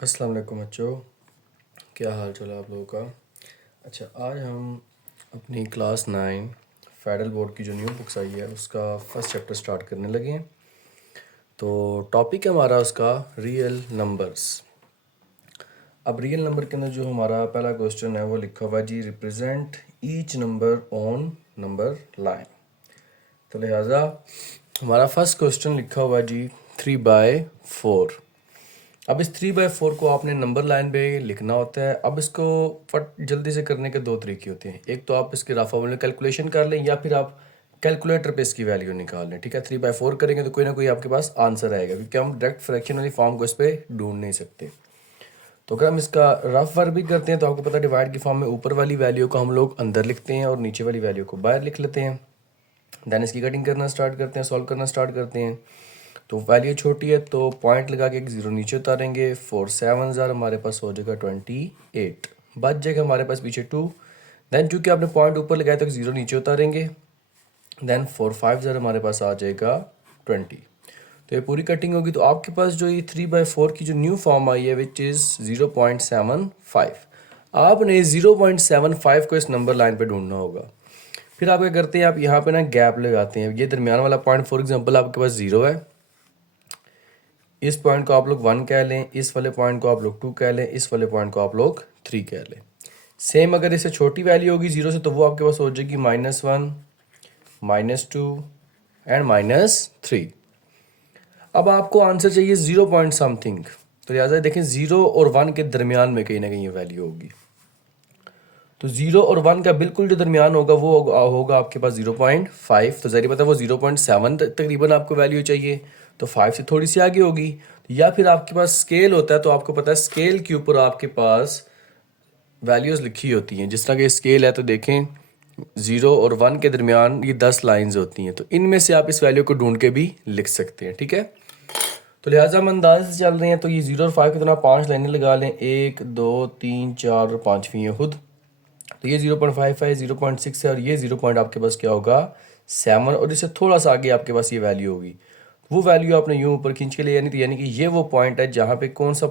अस्सलाम वालेकुम बच्चों, क्या हाल चाल है आप लोगों का। अच्छा, आज हम अपनी क्लास 9 फेडरल बोर्ड की जो न्यू बुक्स आई है उसका फर्स्ट चैप्टर स्टार्ट करने लगे हैं। तो टॉपिक है हमारा उसका रियल नंबर्स। अब रियल नंबर के अंदर जो हमारा पहला क्वेश्चन है वो लिखा हुआ जी, represent each number on number line. तो लिहाजा हमारा फर्स्ट क्वेश्चन लिखा हुआ जी 3/4। अब इस 3/4 को आपने नंबर लाइन पे लिखना होता है। अब इसको फट जल्दी से करने के दो तरीके होते हैं। एक तो आप इसके रफ फॉर्मूले कैलकुलेशन कर लें या फिर आप कैलकुलेटर पे इसकी वैल्यू निकाल लें। ठीक है, 3/4 करेंगे तो कोई ना कोई आपके पास आंसर आएगा, क्योंकि हम डायरेक्ट फ्रैक्शन वाली फॉर्म को इस पर ढूंढ नहीं सकते। तो अगर हम इसका रफ वर्क भी करते हैं तो आपको पता है डिवाइड की फॉर्म में ऊपर वाली वैल्यू को हम लोग अंदर लिखते हैं और नीचे वाली वैल्यू को बाहर लिख लेते हैं। देन इसकी कटिंग करना स्टार्ट करते हैं, सॉल्व करना स्टार्ट करते हैं। तो वैल्यू छोटी है तो पॉइंट लगा के एक जीरो नीचे उतारेंगे। 4 7 हमारे पास हो जाएगा 28, बच जाएगा हमारे पास पीछे 2। देन चूंकि आपने पॉइंट ऊपर लगाया तो जीरो नीचे उतारेंगे। देन 4 5 हमारे पास आ जाएगा 20। तो ये पूरी कटिंग होगी तो आपके पास जो ये 3/4 की जो न्यू फॉर्म आई है विच इज़ 0.75। आपने 0.75 को इस नंबर लाइन पे ढूंढना होगा। फिर आप क्या करते हैं, आप यहाँ पे ना गैप लगाते हैं। ये दरमियान वाला पॉइंट फॉर एग्जांपल आपके पास 0 है, इस पॉइंट को आप लोग 1 कह लें, इस वाले पॉइंट को आप लोग 2 कह लें, इस वाले पॉइंट को आप लोग 3 कह लें। सेम अगर इससे छोटी वैल्यू होगी 0 से तो वो आपके पास हो जाएगी -1, -2 एंड -3। अब आपको आंसर चाहिए 0 पॉइंट समथिंग, तो लिहाजा देखें 0 और 1 के दरमियान में कहीं ना कहीं ये वैल्यू होगी। तो 0 और 1 का बिल्कुल जो दरमियान होगा वो होगा आपके पास 0.5। तो ज़ाहिर पता है वो 0.7 तकरीबन आपको वैल्यू चाहिए, तो 5 से थोड़ी सी आगे होगी। या फिर आपके पास स्केल होता है तो आपको पता है स्केल के ऊपर आपके पास वैल्यूज़ लिखी होती हैं। जिस तरह के स्केल है तो देखें 0 और 1 के दरमियान ये 10 लाइंस होती हैं, तो इनमें से आप इस वैल्यू को ढूंढ के भी लिख सकते हैं। ठीक है, तो लिहाजा हम अंदाज से चल रहे हैं तो ये 0 और 5 की तरह 5 लाइनें लगा लें, 1 2 3 4 और 5वीं है खुद। तो ये 0.5 है, 0.6 है और ये 0 पॉइंट आपके पास क्या होगा 7, और इससे थोड़ा सा आगे आपके पास ये वैल्यू होगी। वो वैल्यू आपने यूं ऊपर खींच के ले यानी, तो यानी कि ये वो पॉइंट है जहाँ पे कौन सा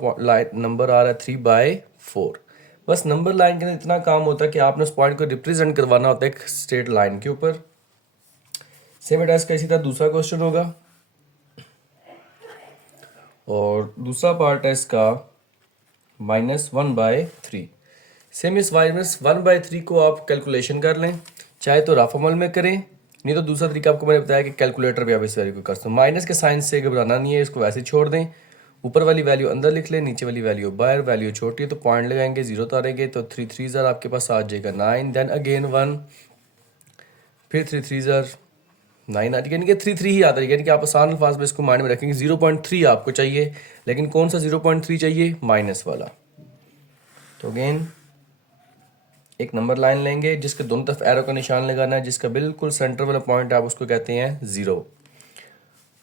नंबर आ रहा है 3/4। बस नंबर लाइन के अंदर इतना काम होता है कि आपने उस पॉइंट को रिप्रेजेंट करवाना होता है एक स्ट्रेट लाइन के ऊपर। सेम एट का इसी तरह दूसरा क्वेश्चन होगा और दूसरा पार्ट है इसका -1/3। सेम इस -1/3 को आप कैलकुलेशन कर लें, चाहे तो रफ अमल में करें, नहीं तो दूसरा तरीका आपको मैंने बताया कि कैलकुलेटर पे आप इस वैल्यू को कर सकते हो। माइनस के साइन से घबराना नहीं है, इसको वैसे छोड़ दें। ऊपर वाली वैल्यू अंदर लिख लें, नीचे वाली वैल्यू बाहर। वैल्यू छोटी है तो पॉइंट लगाएंगे, 0 उतारेंगे तो 3 3 आपके पास आ जाएगा 9। देन अगेन 1, फिर 3 3 9 आ, यानी कि 3 3 ही आता है। यानी कि आप आसान अल्फाज में इसको माइंड में रखेंगे 0.3 आपको चाहिए, लेकिन कौन सा 0.3 चाहिए, माइनस वाला। तो अगेन एक नंबर लाइन लेंगे जिसके दोनों तरफ एरो का निशान लगाना है, जिसका बिल्कुल सेंटर वाला पॉइंट आप उसको कहते हैं 0।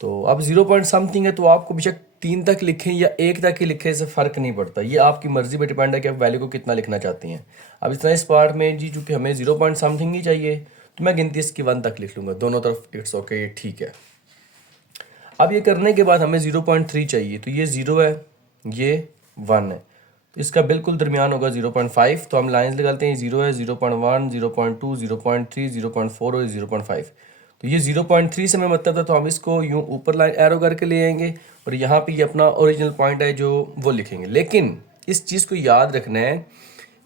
तो अब 0 पॉइंट समथिंग है तो आपको बेशक 3 तक लिखें या 1 तक ही लिखें, इससे फ़र्क नहीं पड़ता। ये आपकी मर्जी पे डिपेंड है कि आप वैल्यू को कितना लिखना चाहते हैं। अब इस तरह इस पार्ट में जी चूँकि हमें 0 पॉइंट समथिंग ही चाहिए तो मैं गिनती इसकी 1 तक लिख लूँगा, दोनों तरफ इट्स ओके, ये ठीक है। अब ये करने के बाद हमें 0.3 चाहिए, तो ये 0 है, ये 1 है, तो इसका बिल्कुल दरमियान होगा 0.5। तो हम लाइंस लगाते हैं, 0 है, 0.1 0.2 0.3 0.4 और 0.5। तो ये 0.3 से हमें मतलब था, तो हम इसको यूं ऊपर लाइन एरो करके ले आएंगे और यहाँ पे ये अपना ओरिजिनल पॉइंट है जो वो लिखेंगे। लेकिन इस चीज़ को याद रखना है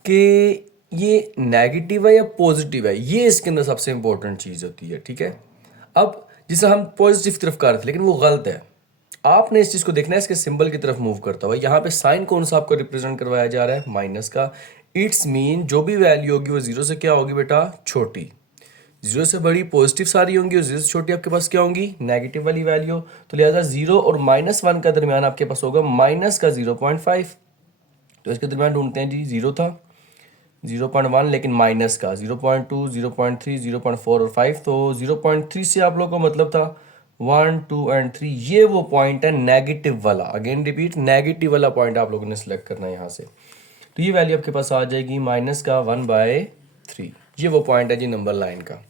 कि ये नेगेटिव है या पॉजिटिव है, ये इसके अंदर सबसे इंपॉर्टेंट चीज़ होती है। ठीक है, अब जिसे हम पॉजिटिव तरफ कर रहे थे लेकिन वो गलत है, आपने इस चीज़ को देखना है इसके सिंबल की तरफ मूव करता हुआ। यहाँ पे साइन कौन सा आपको रिप्रेजेंट करवाया जा रहा है, माइनस का। इट्स मीन जो भी वैल्यू होगी वो 0 से क्या होगी बेटा, छोटी। 0 से बड़ी पॉजिटिव सारी होंगी और 0 से छोटी आपके पास क्या होंगी, नेगेटिव वाली वैल्यू। तो लिहाजा 0 और -1 का दरमियान आपके पास होगा माइनस का 0.5। तो इसके दरमियान ढूंढते हैं जी, 0 था, 0.1 लेकिन माइनस का 0.2 0.3 0.4 और 5। तो 0.3 से आप लोगों का मतलब था 1 2 एंड 3, ये वो पॉइंट है नेगेटिव वाला। अगेन रिपीट, नेगेटिव वाला पॉइंट आप लोगों ने सिलेक्ट करना है यहाँ से। तो ये वैल्यू आपके पास आ जाएगी माइनस का 1/3। ये वो पॉइंट है जी नंबर लाइन का।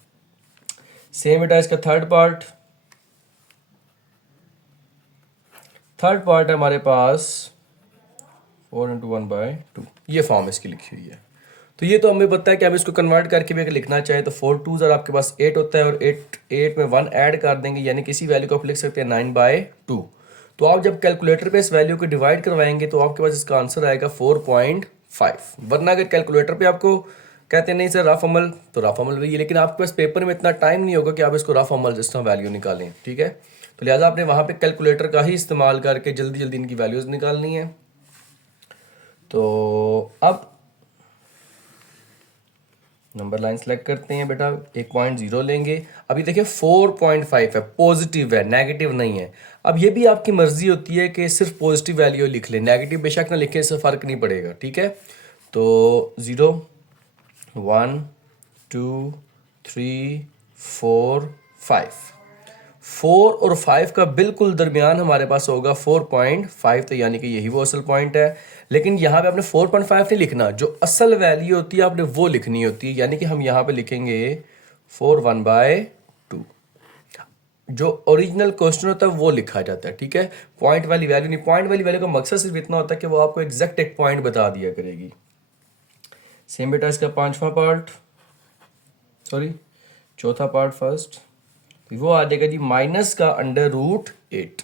सेम बेटा इसका थर्ड पार्ट है हमारे पास 4/1/2, ये फॉर्म इसकी लिखी हुई है। तो ये तो हमें पता है कि हम इसको कन्वर्ट करके भी अगर लिखना चाहें तो 4 2 ज़रा आपके पास 8 होता है और 8 में 1 ऐड कर देंगे, यानी किसी वैल्यू को आप लिख सकते हैं 9/2। तो आप जब कैलकुलेटर पे इस वैल्यू को डिवाइड करवाएंगे तो आपके पास इसका आंसर आएगा 4.5। वरना अगर कैलकुलेटर पे आपको कहते हैं नहीं सर रफ अमल, तो रफ अमल भी है, लेकिन आपके पास पेपर में इतना टाइम नहीं होगा कि आप इसको रफ अमल जिस तरह वैल्यू निकालें, ठीक है। तो लिहाजा आपने वहाँ पे कैलकुलेटर का ही इस्तेमाल करके जल्दी जल्दी इनकी वैल्यूज़ निकालनी है। तो अब नंबर लाइन सेलेक्ट करते हैं बेटा, 1.0 लेंगे। अभी देखिए 4.5 है, पॉजिटिव है, नेगेटिव नहीं है। अब ये भी आपकी मर्जी होती है कि सिर्फ पॉजिटिव वैल्यू लिख लें, नेगेटिव बेशक ना लिखें, इससे फ़र्क नहीं पड़ेगा, ठीक है। तो 0 1 2 3 4 5, 4 और 5 का बिल्कुल दरमियान हमारे पास होगा 4.5, तो यानी कि यही वो असल पॉइंट है। लेकिन यहाँ पे आपने 4.5 नहीं लिखना, जो असल वैल्यू होती है आपने वो लिखनी होती है, यानी कि हम यहाँ पे लिखेंगे 4/1/2। जो ओरिजिनल क्वेश्चन होता है वो लिखा जाता है, ठीक है। पॉइंट वाली वैल्यू नहीं, पॉइंट वाली वैल्यू का मकसद सिर्फ इतना होता है कि वो आपको एग्जैक्ट एक पॉइंट बता दिया करेगी। सेम बेटा इसका चौथा पार्ट फर्स्ट, वो आ जाएगा जी माइनस का √8।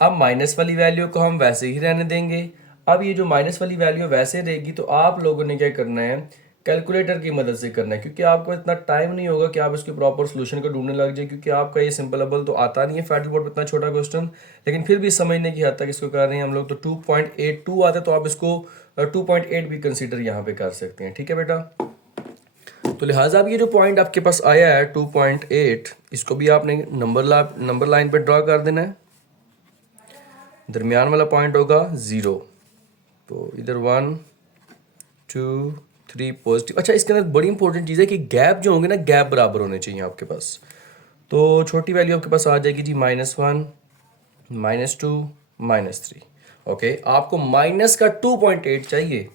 अब माइनस वाली वैल्यू को हम वैसे ही रहने देंगे। अब ये जो माइनस वाली वैल्यू वैसे रहेगी तो आप लोगों ने क्या करना है, कैलकुलेटर की मदद से करना है, क्योंकि आपको इतना टाइम नहीं होगा कि आप इसके प्रॉपर सोल्यूशन को ढूंढने लग जाए, क्योंकि आपका ये सिंपल अबल तो आता नहीं है फैडल बोर्ड में इतना छोटा क्वेश्चन। लेकिन फिर भी समझने की हद तक इसको कर रहे हैं हम लोग। तो 2.82 आता है, तो आप इसको 2.8 भी कंसिडर यहाँ पे कर सकते हैं, ठीक है बेटा। तो लिहाजा अब ये जो पॉइंट आपके पास आया है 2.8, इसको भी आपने नंबर लाइन पे ड्रॉ कर देना है। दरमियान वाला पॉइंट होगा 0, तो इधर 1 2 3 पॉजिटिव। अच्छा, इसके अंदर बड़ी इंपॉर्टेंट चीज़ है कि गैप जो होंगे ना, गैप बराबर होने चाहिए आपके पास। तो छोटी वैल्यू आपके पास आ जाएगी जी -1 -2 -3। ओके, आपको माइनस का 2.8 चाहिए,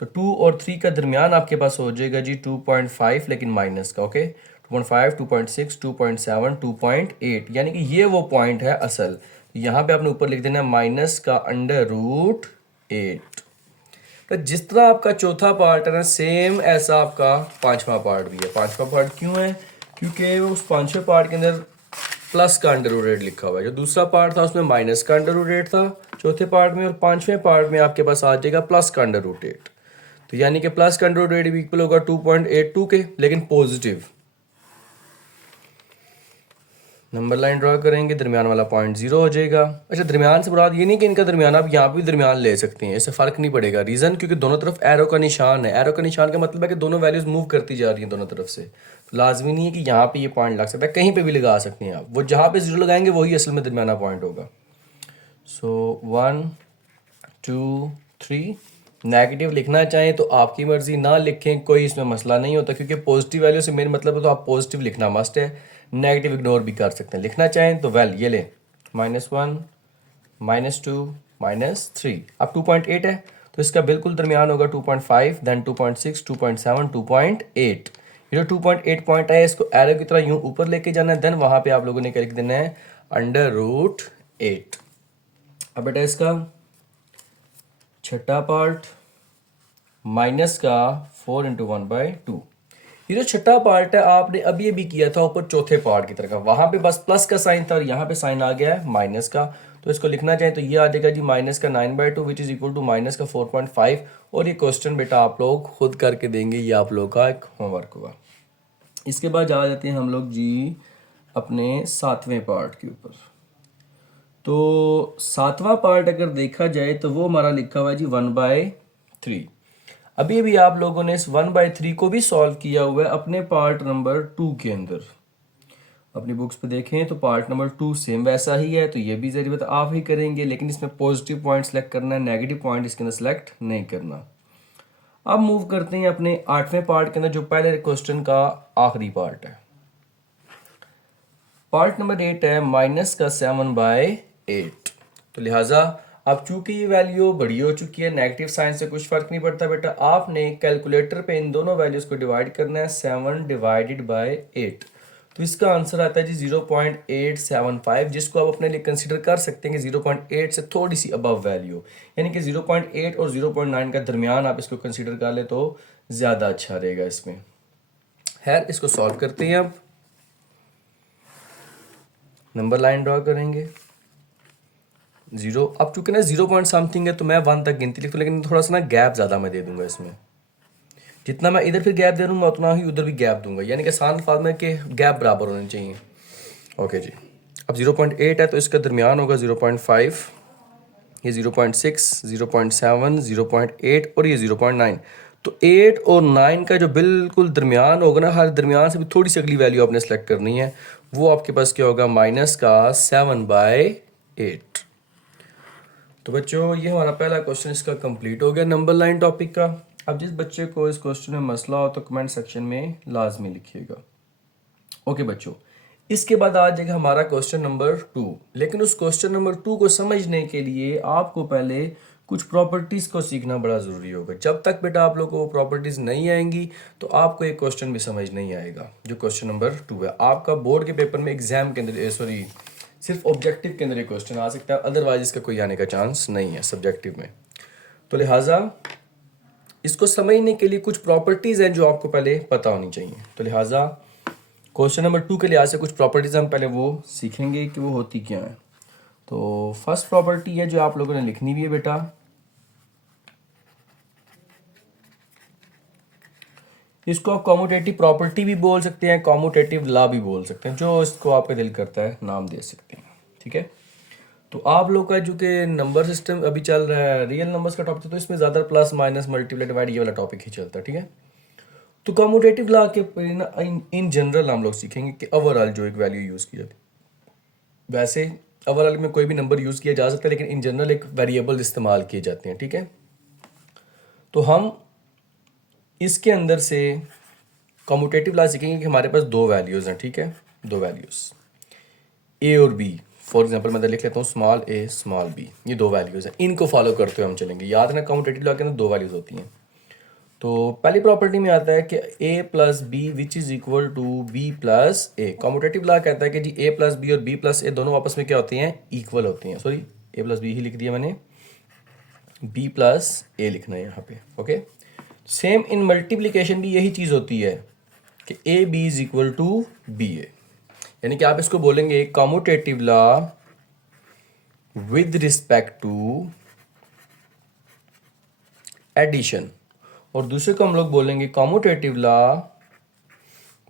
तो 2 और 3 का दरमियान आपके पास हो जाएगा जी 2.5, लेकिन माइनस का। ओके, 2.5 2.6 2.7 2.8, यानी कि ये वो पॉइंट है असल। यहाँ पे आपने ऊपर लिख देना है माइनस का √8। तो जिस तरह आपका चौथा पार्ट है ना, सेम ऐसा आपका पांचवा पार्ट भी है। पांचवा पार्ट क्यों है, क्योंकि उस पांचवें पार्ट के अंदर प्लस का √8 लिखा हुआ है। जो दूसरा पार्ट था उसमें माइनस का √8 था चौथे पार्ट में, और पांचवें पार्ट में आपके पास आ जाएगा प्लस का √8। तो यानी कि प्लस का √8 इक्वल होगा 2.82 के, लेकिन पॉजिटिव। नंबर लाइन ड्रॉ करेंगे, दरमियान वाला पॉइंट 0 हो जाएगा। अच्छा, दरमियान से मुराद ये नहीं कि इनका दरमियान, आप यहाँ पे भी दरमियान ले सकते हैं, इससे फ़र्क नहीं पड़ेगा। रीज़न क्योंकि दोनों तरफ एरो का निशान है। एरो का निशान का मतलब है कि दोनों वैल्यूज़ मूव करती जा रही हैं दोनों तरफ से। तो लाजमी नहीं है कि यहाँ पे ये पॉइंट लग सकता है, कहीं पे भी लगा सकते हैं आप। वो जहाँ पे 0 लगाएंगे वही असल में दरमियाना पॉइंट होगा। सो 1 2 3, नेगेटिव लिखना चाहें तो आपकी मर्जी, ना लिखें कोई इसमें मसला नहीं होता, क्योंकि पॉजिटिव वैल्यू से मेन मतलब है तो आप पॉजिटिव लिखना मस्ट है। नेगेटिव इग्नोर भी कर सकते हैं। लिखना चाहें तो वेल ये लें -1 -2 -3। अब 2.8 है तो इसका बिल्कुल दरमियान होगा 2.5, देन 2.6 2.7 2.8। ये जो 2.8 पॉइंट है इसको एरो की तरह यूं ऊपर लेके जाना है, देन वहां पे आप लोगों ने क्या लिख देना है, √8। अब बेटा इसका छठा पार्ट माइनस का 4/1/2। ये जो छठा पार्ट है आपने अभी अभी किया था ऊपर चौथे पार्ट की तरह का, वहां पे बस प्लस का साइन था और यहाँ पे साइन आ गया है माइनस का। तो इसको लिखना चाहे तो ये आ जाएगा जी माइनस का 9/2 which is equal to minus का 4.5। और ये क्वेश्चन बेटा आप लोग खुद करके देंगे, ये आप लोग का एक होमवर्क होगा। इसके बाद आ जाते हैं हम लोग जी अपने सातवें पार्ट के ऊपर। तो सातवां पार्ट अगर देखा जाए तो वो हमारा लिखा हुआ है जी 1/3। अभी भी आप लोगों ने इस 1/3 को भी सॉल्व किया हुआ है अपने पार्ट नंबर 2 के अंदर। अपनी बुक्स पे देखें तो पार्ट नंबर 2 सेम वैसा ही है, तो ये भी ज़रूरत आप ही करेंगे, लेकिन इसमें पॉजिटिव पॉइंट सेलेक्ट करना है, नेगेटिव पॉइंट इसके अंदर सेलेक्ट नहीं करना। अब मूव करते हैं अपने 8वें पार्ट के अंदर, जो पहले क्वेश्चन का आखिरी पार्ट है। पार्ट नंबर 8 है माइनस का 7/8। तो लिहाजा अब चूंकि ये वैल्यू बड़ी हो चुकी है, नेगेटिव साइन से कुछ फर्क नहीं पड़ता बेटा, आपने कैलकुलेटर पे इन दोनों वैल्यूज को डिवाइड करना है 7 / 8। तो इसका आंसर आता है जी 0.875, जिसको आप अपने लिए कंसिडर कर सकते हैं कि 0.8 से थोड़ी सी अबव वैल्यू, यानी कि 0.8 और 0.9 का दरमियान आप इसको कंसिडर कर ले तो ज़्यादा अच्छा रहेगा इसमें। खैर, इसको सॉल्व करते हैं। अब नंबर लाइन ड्रॉ करेंगे। 0, अब चूंकि ना 0 पॉइंट समथिंग है तो मैं 1 तक गिनती लिखूँ, लेकिन थोड़ा सा ना गैप ज़्यादा मैं दे दूंगा इसमें। जितना मैं इधर फिर गैप दे दूंगा उतना ही उधर भी गैप दूंगा, यानी कि आसान अल्फाज में कि गैप बराबर होने चाहिए। ओके जी, अब 0.8 है तो इसका दरमियान होगा 0.5, ये 0.6, 0.7, 0.8 और ये 0.9। तो 8 और 9 का जो बिल्कुल दरमियान होगा ना, हर दरमियान से भी थोड़ी सी अगली वैल्यू आपने सेलेक्ट करनी है, वो आपके पास क्या होगा, माइनस का 7/8। तो बच्चों ये हमारा पहला क्वेश्चन इसका कंप्लीट हो गया नंबर लाइन टॉपिक का। अब जिस बच्चे को इस क्वेश्चन में मसला हो तो कमेंट सेक्शन में लाजमी लिखिएगा। ओके बच्चों, इसके बाद आ जाएगा हमारा क्वेश्चन नंबर 2। लेकिन उस क्वेश्चन नंबर 2 को समझने के लिए आपको पहले कुछ प्रॉपर्टीज़ को सीखना बड़ा ज़रूरी होगा। जब तक बेटा आप लोगों को वो प्रॉपर्टीज़ नहीं आएंगी तो आपको एक क्वेश्चन भी समझ नहीं आएगा। जो क्वेश्चन नंबर 2 है, आपका बोर्ड के पेपर में एग्जाम के अंदर, सॉरी सिर्फ ऑब्जेक्टिव के अंदर ये क्वेश्चन आ सकता है, अदरवाइज इसका कोई आने का चांस नहीं है सब्जेक्टिव में। तो लिहाजा इसको समझने के लिए कुछ प्रॉपर्टीज़ हैं जो आपको पहले पता होनी चाहिए। तो लिहाजा क्वेश्चन नंबर 2 के लिहाज से कुछ प्रॉपर्टीज़ हम पहले वो सीखेंगे कि वो होती क्या है। तो फर्स्ट प्रॉपर्टी है जो आप लोगों ने लिखनी भी है बेटा, इसको आप कॉम्यूटेटिव प्रॉपर्टी भी बोल सकते हैं, कॉम्यूटेटिव लॉ भी बोल सकते हैं, जो इसको आपका दिल करता है नाम दे सकते हैं। ठीक है, तो आप लोग का जो कि नंबर सिस्टम अभी चल रहा है, रियल नंबर्स का टॉपिक, तो इसमें ज़्यादा प्लस माइनस मल्टीप्लाई डिवाइड ये वाला टॉपिक ही चलता है। ठीक है, तो कॉम्यूटेटिव लॉ के इन जनरल हम लोग सीखेंगे कि ओवरऑल जो एक वैल्यू यूज़ की जाती है, वैसे ओवरऑल में कोई भी नंबर यूज़ किया जा सकता है, लेकिन इन जनरल एक वेरिएबल इस्तेमाल किए जाते हैं। ठीक है, तो हम इसके अंदर से कॉम्यूटेटिव लॉ सीखेंगे कि हमारे पास दो वैल्यूज़ हैं। ठीक है, दो वैल्यूज़ ए और बी। फॉर एग्जांपल मैं लिख लेता हूँ स्मॉल ए स्मॉल बी, ये दो वैल्यूज़ हैं, इनको फॉलो करते हुए हम चलेंगे। याद रखना कॉम्यूटेटिव लॉ के अंदर दो वैल्यूज़ होती हैं। तो पहली प्रॉपर्टी में आता है कि a plus b which is equal to b plus a. Commutative law कहता है कि जी a प्लस बी और b प्लस ए दोनों आपस में क्या होती हैं, इक्वल होती हैं। सॉरी, a प्लस बी ही लिख दिया मैंने, b प्लस ए लिखना है यहाँ पे। ओके, सेम इन मल्टीप्लिकेशन भी यही चीज़ होती है कि a b is equal to b a, यानी कि आप इसको बोलेंगे commutative law with respect to addition, और दूसरे को हम लोग बोलेंगे commutative law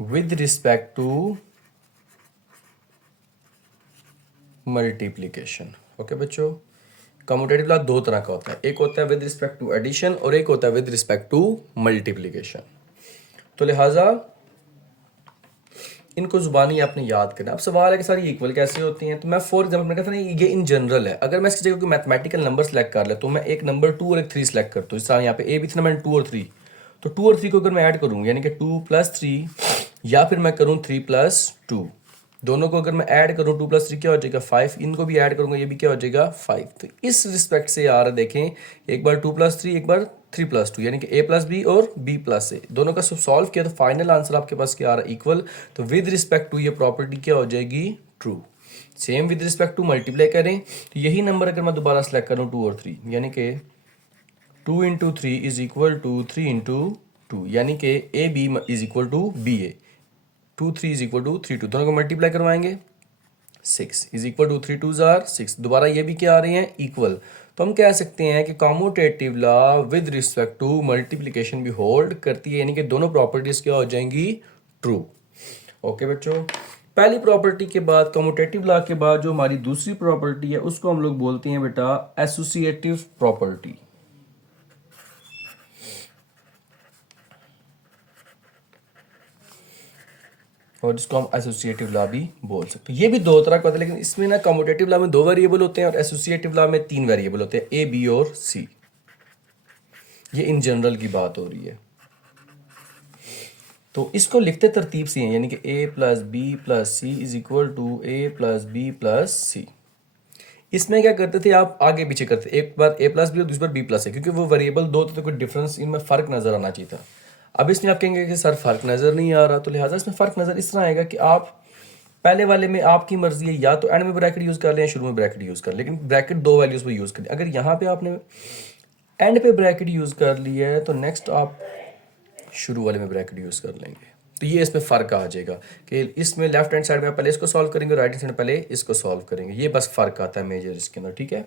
with respect to multiplication. Okay बच्चों, कॉम्यूटेटिव लॉ दो तरह का होता है, एक होता है विद रिस्पेक्ट टू एडिशन और एक होता है विद रिस्पेक्ट टू मल्टीप्लिकेशन। तो लिहाजा इनको जुबानी आपने याद करना। अब सवाल है कि सर ये इक्वल कैसे होती हैं, तो मैं फॉर एग्जाम्पल मैंने कहा था ना ये इन जनरल है। अगर मैं इसकी जगह कोई मैथमेटिकल नंबर सेलेक्ट कर लेता हूँ, मैं एक नंबर 2 और एक 3 सेलेक्ट करता हूँ, इस तरह यहाँ पे ए भी था ना, मैंने 2 और 3, तो 2 और 3 को अगर मैं ऐड करूँ यानी कि 2 प्लस 3, या फिर मैं करूँ 3 प्लस 2, दोनों को अगर मैं ऐड करूँ 2 प्लस 3 क्या हो जाएगा 5, इनको भी ऐड करूँगा ये भी क्या हो जाएगा 5। तो इस रिस्पेक्ट से यार देखें, एक बार 2 प्लस 3, एक बार 3 प्लस 2, यानी कि a प्लस बी और b प्लस ए, दोनों का सब सॉल्व किया तो फाइनल आंसर आपके पास क्या आ रहा है, इक्वल। तो विद रिस्पेक्ट टू ये प्रॉपर्टी क्या हो जाएगी, true. Same with respect to multiply करें तो यही नंबर अगर मैं दोबारा सेलेक्ट करूँ 2 और 3, यानी कि 2 into 3 is equal to 3 into 2, यानी कि a b is equal to b a, 2 3 is equal to 3 2, दोनों को मल्टीप्लाई करवाएंगे 6 इज इक्वल टू 3 2 जार 6, दोबारा ये भी क्या आ रही हैं, इक्वल। तो हम कह सकते हैं कि commutative law with respect to multiplication भी होल्ड करती है, यानी कि दोनों प्रॉपर्टीज क्या हो जाएंगी, ट्रू। ओके बच्चों, पहली प्रॉपर्टी के बाद कॉम्यूटेटिव लॉ के बाद जो हमारी दूसरी प्रॉपर्टी है उसको हम लोग बोलते हैं बेटा एसोसिएटिव प्रॉपर्टी, और जिसको हम एसोसिएटिव लॉ भी बोल सकते हैं। ये भी दो तरह का होता है, लेकिन इसमें ना कम्यूटेटिव लॉ में 2 वेरिएबल होते हैं और एसोसिएटिव लॉ में 3 वेरिएबल होते हैं, ए बी और सी। ये इन जनरल की बात हो रही है, तो इसको लिखते तरतीब से हैं, यानी कि a plus b plus c is equal to a plus b plus c. इसमें क्या करते थे आप, आगे पीछे करते, एक बार a प्लस बी और दूसरी बार b प्लस है, क्योंकि वो वेरिएबल दो थे तो कोई डिफरेंस इनमें फ़र्क नज़र आना चाहिए था। अब इसमें आप कहेंगे कि सर फ़र्क नज़र नहीं आ रहा, तो लिहाजा इसमें फ़र्क नज़र इस तरह आएगा कि आप पहले वाले में आपकी मर्जी है या तो एंड में ब्रैकेट यूज़ कर लें या शुरू में ब्रैकेट यूज़ कर लें, लेकिन ब्रैकेट दो वैल्यूज़ पर यूज़ करें। अगर यहाँ पे आपने एंड पे ब्रैकेट यूज़ कर लिया है तो नेक्स्ट आप शुरू वाले में ब्रैकेट यूज़ कर लेंगे। तो ये इसमें फ़र्क आ जाएगा कि इसमें लेफ्ट हैंड साइड में आप पहले इसको सॉल्व करेंगे, राइट हैंड साइड में पहले इसको सॉल्व करेंगे। ये बस फ़र्क आता है मेजर इसके अंदर, ठीक है।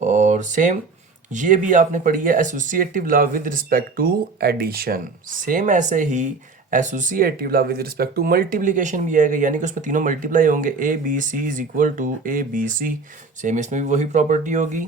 और सेम ये भी आपने पढ़ी है associative law with respect to addition. Same ऐसे ही associative law with respect to multiplication भी आएगा, यानी कि उसमें तीनों मल्टीप्लाई होंगे, a b c is equal to a b c. Same इसमें भी वही प्रॉपर्टी होगी।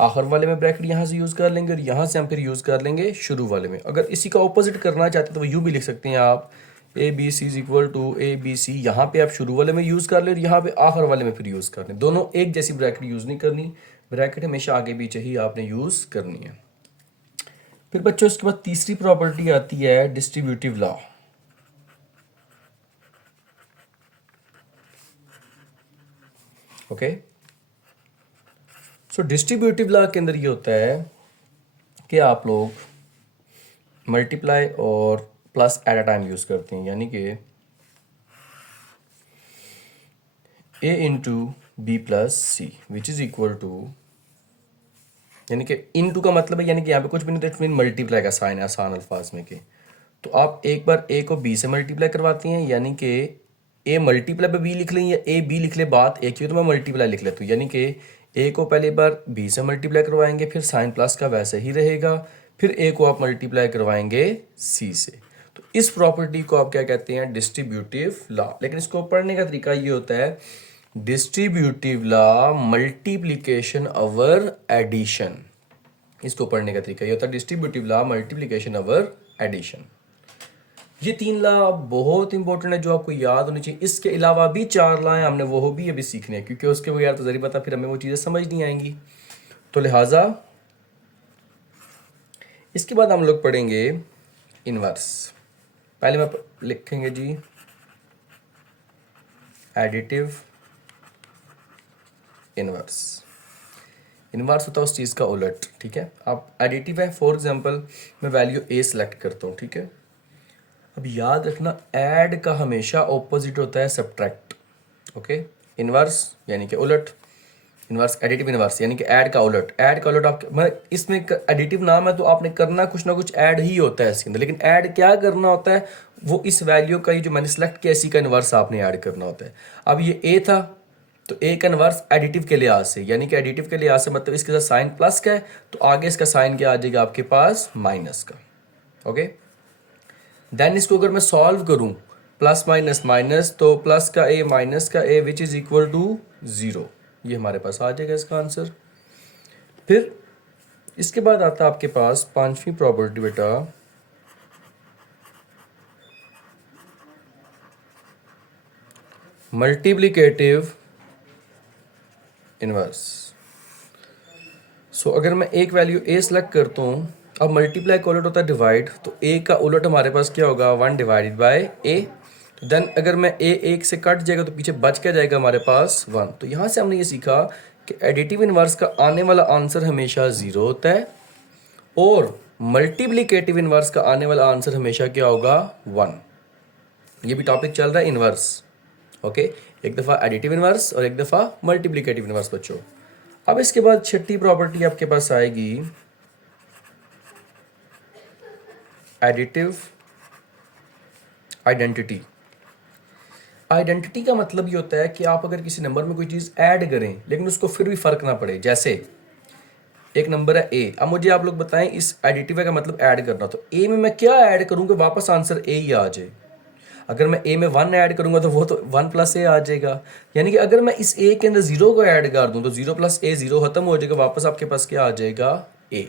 आखिर वाले में ब्रैकेट यहाँ से यूज़ कर लेंगे और यहाँ से हम फिर यूज़ कर लेंगे शुरू वाले में। अगर इसी का ऑपोजिट करना चाहते हैं तो वो यूँ भी लिख सकते हैं आप, a b c is equal to a b c. यहाँ पे आप शुरू वाले में यूज़ कर लें और यहाँ पे आखिर वाले में फिर यूज़ कर लें। दोनों एक जैसी ब्रैकेट यूज़ नहीं करनी, ब्रैकेट हमेशा आगे पीछे ही आपने यूज़ करनी है। फिर बच्चों इसके बाद तीसरी प्रॉपर्टी आती है डिस्ट्रीब्यूटिव लॉ। ओके, सो डिस्ट्रीब्यूटिव लॉ के अंदर ये होता है कि आप लोग मल्टीप्लाई और plus at a time use करते हैं, यानी कि a into b plus c which is equal to, यानी कि इनटू का मतलब है यानी कि यहाँ पे कुछ भी नहीं, तो इट मीन मल्टीप्लाई का साइन है आसान अल्फाज में के। तो आप एक बार ए को बी से मल्टीप्लाई करवाती हैं, यानी कि ए मल्टीप्लाई पे बी लिख लें या ए बी लिख ले, बात एक ही हो, तो मैं मल्टीप्लाई लिख लेता हूँ। यानी कि ए को पहली बार बी से मल्टीप्लाई करवाएंगे, फिर साइन प्लस का वैसे ही रहेगा, फिर ए को आप मल्टीप्लाई करवाएंगे सी से। तो इस प्रॉपर्टी को आप क्या कहते हैं, डिस्ट्रीब्यूटिव लॉ। लेकिन इसको पढ़ने का तरीका ये होता है distributive law multiplication over addition. इसको पढ़ने का तरीका ये होता है distributive law multiplication over addition. ये तीन लॉ बहुत इंपॉर्टेंट है जो आपको याद होनी चाहिए। इसके अलावा भी चार लॉ हैं, हमने वो भी अभी सीखने हैं, क्योंकि उसके बगैर तो जरिए पता फिर हमें वो चीज़ें समझ नहीं आएंगी। तो लिहाजा इसके बाद हम लोग पढ़ेंगे इनवर्स। पहले मैं लिखेंगे जी एडिटिव इनवर्स। इनवर्स होता है उस चीज़ का उलट, ठीक है। आप एडिटिव है, फॉर एग्जांपल मैं वैल्यू ए सेलेक्ट करता हूँ, ठीक है। अब याद रखना ऐड का हमेशा ऑपोजिट होता है सब्ट्रैक्ट। ओके, इनवर्स यानी कि उलट, इनवर्स एडिटिव इनवर्स यानी कि ऐड का उलट। ऐड का उलट आप मैं इसमें एडिटिव नाम है तो आपने करना कुछ ना कुछ ऐड ही होता है इसके अंदर, लेकिन ऐड क्या करना होता है, वो इस वैल्यू का ही जो मैंने सेलेक्ट किया इसी का इनवर्स आपने ऐड करना होता है। अब ये ए था तो ए का इनवर्स एडिटिव के लिहाज से, यानी कि एडिटिव के लिहाज से मतलब इसके साथ साइन प्लस का है तो आगे इसका साइन क्या आ जाएगा आपके पास, माइनस का। ओके, देन इसको अगर मैं सॉल्व करूं प्लस माइनस माइनस, तो प्लस का ए माइनस का ए विच इज इक्वल टू 0, ये हमारे पास आ जाएगा इसका आंसर। फिर इसके बाद आता है आपके पास पांचवी प्रॉपर्टी बेटा मल्टीप्लिकेटिव इनवर्स। सो अगर मैं एक वैल्यू ए सेलेक्ट करता हूँ, अब मल्टीप्लाई का उलट होता है डिवाइड, तो ए का उलट हमारे पास क्या होगा, 1 डिवाइडेड बाय ए। तो देन अगर मैं ए एक से कट जाएगा तो पीछे बच क्या जाएगा हमारे पास 1। तो यहाँ से हमने ये सीखा कि एडिटिव इनवर्स का आने वाला आंसर हमेशा 0 होता है और मल्टीप्लिकेटिव इनवर्स का आने वाला आंसर हमेशा क्या होगा, 1। ये भी टॉपिक चल रहा है इनवर्स। ओके, एक दफ़ा एडिटिव इनवर्स और एक दफ़ा मल्टीप्लिकेटिव इनवर्स बच्चों। अब इसके बाद छठी प्रॉपर्टी आपके पास आएगी एडिटिव आइडेंटिटी। आइडेंटिटी का मतलब ये होता है कि आप अगर किसी नंबर में कोई चीज़ ऐड करें लेकिन उसको फिर भी फ़र्क ना पड़े। जैसे एक नंबर है ए, अब मुझे आप लोग बताएं इस एडिटिव का मतलब ऐड करना, तो ए में मैं क्या ऐड करूँ कि वापस आंसर ए ही आ जाए। अगर मैं ए में 1 ऐड करूंगा तो वो तो 1 प्लस ए आ जाएगा, यानी कि अगर मैं इस ए के अंदर 0 को ऐड कर दूं तो 0 प्लस ए 0 खत्म हो जाएगा, वापस आपके पास क्या आ जाएगा, ए।